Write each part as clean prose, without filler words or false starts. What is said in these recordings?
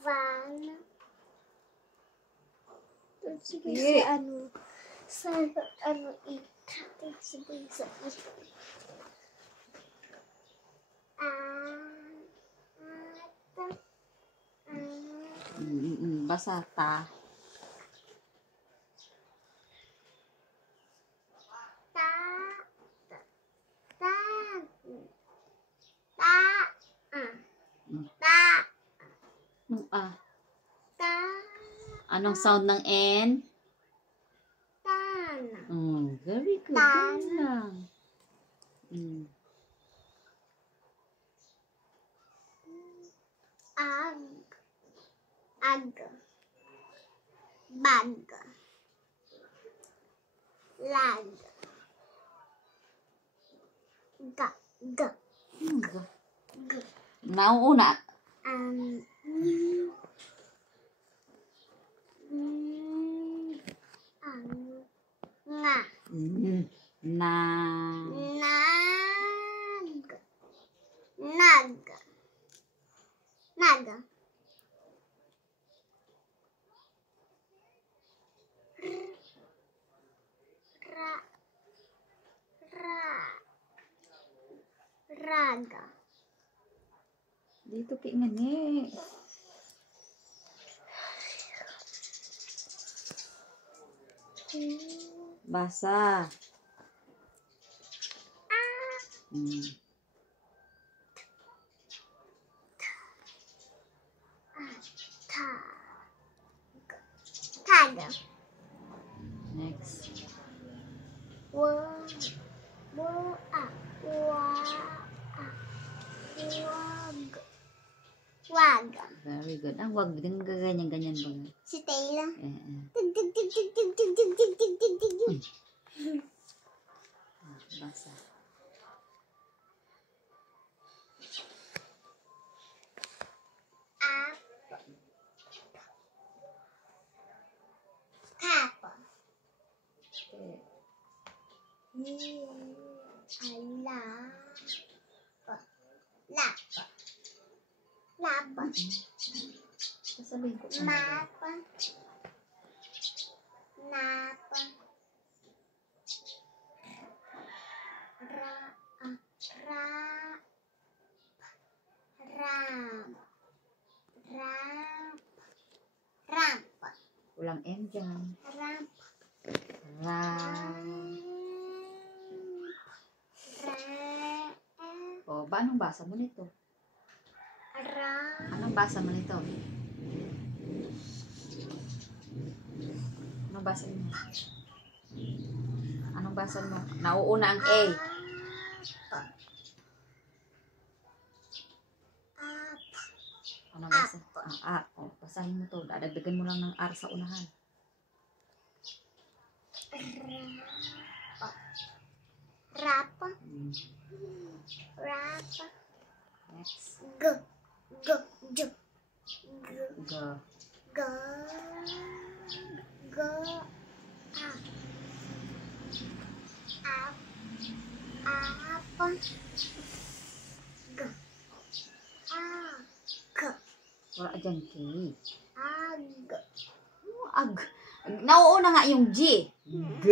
Van. Sige, Yeah. sa ikat. Sige, sa ikat. Basa ta. Anong sound ng N? Tan. Very good. Tan. Ganun lang. Ag. Bag. Lag. Ga. G. Nauuna. Nga. Na. Nag. Raga. Dito kaingan eh. Basa. Tag. Next. Wag. Very good. Ang wag din ganyan-ganyan ba? Si Taylor. Tig. Basa. Lapa. Sasabihin ko. Mapa. Napa. Ramp. Walang M dyan. Ramp. O, anong basa mo nito? Anong basa mo nito? Anong basa mo? Anong basa mo? Nauuna ang A. Anong basa? O, basahin mo to. Dadagdagan mo lang ng R sa unahan. Rapa. Next. G. Wala dyan K. Ag. Nauuna nga yung G. G.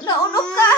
Nauuna ka.